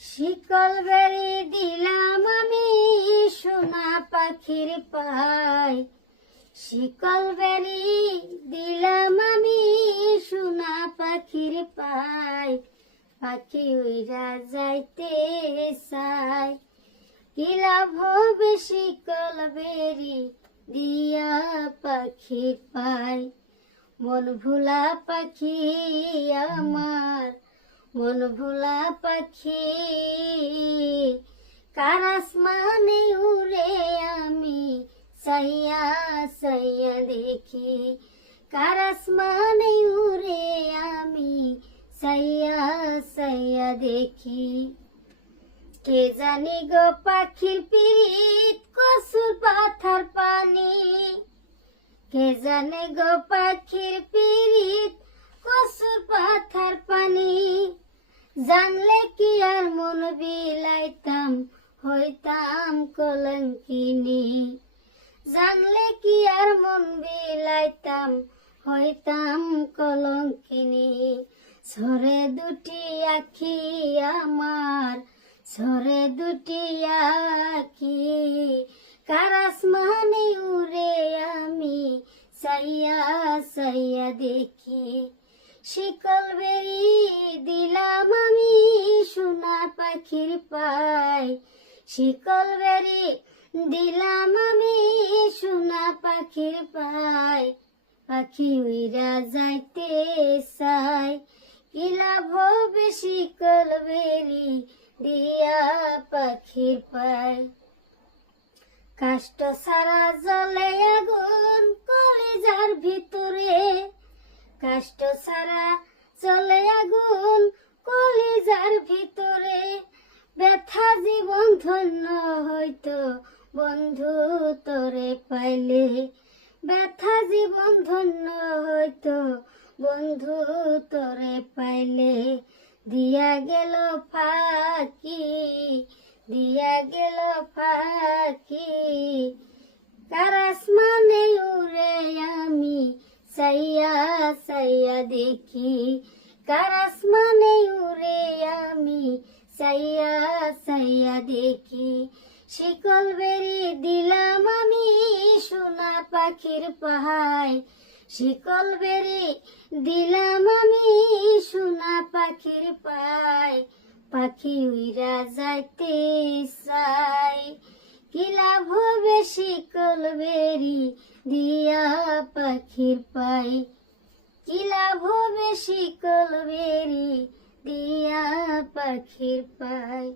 শিকল বেরি দিলাম আমি সোনা পাখির পায়, শিকল বেরি দিলাম আমি সোনা পাখির পায়। পাখি উইরা যাইতে চায়, কি লাভ হবে শিকল বেরি দিয়া পাখির পায়। মন ভোলা পাখি আমার, মন ভোলা পাখি, কার আসমানে উড়ে আমি সাইয়া সাইয়া দেখি, কার আসমানে উড়ে আমি সাইয়া সাইয়া দেখি। কে জানি গো পাখির পিরিত কসুর পাথার পানি, কে জানে গো পাখির পিরিত কসুর পাথার পানি। জানলে কি আর মন বিলাইতাম হইতাম কলঙ্কিনী, জানলে কি আর মন বিলাইতাম হইতাম কলঙ্কিনী। ঝরে দুটি আখি আমার, ঝরে দুটি আখি, কার আসমানে উড়ে আমি সাইয়া সাইয়া দেখি। শিকল বেরি দিলাম আমি সোনা পাখির পায়, শিকল বেরি দিলাম আমি সোনা পাখির পায়। পাখি উইরা যাইতে চায়, কি লাভ হবে শিকল বেরি দিয়া পাখির পায়। কাষ্ট সারা জলে আগুন কলিজার ভিতরে, কাষ্ট সারা জলে আগুন কলিজার ভিতরে। ব্যথা জীবন ধন্য হইতো বন্ধু তোরে পাইলে, ব্যথা জীবন ধন্য হইতো বন্ধু তোরে পাইলে। দিয়া গেল ফাঁকি, দিয়া গেল ফাঁকি, কার আসমানে উড়ে আমি সাইয়া সাইয়া দেখি, কার আসমানে উড়ে আমি সাইয়া সাইয়া দেখি। শিকল বেরি দিলাম আমি সোনা পাখির পায়, শিকল বেরি দিলাম আমি সোনা পাখির পায়। পাখি উইরা যাইতে চায়, কি লাভ হবে শিকল বেরি দিয়া পাখির পায়, কি লাভ হবে শিকল বেরি দিয়া পাখির পায়।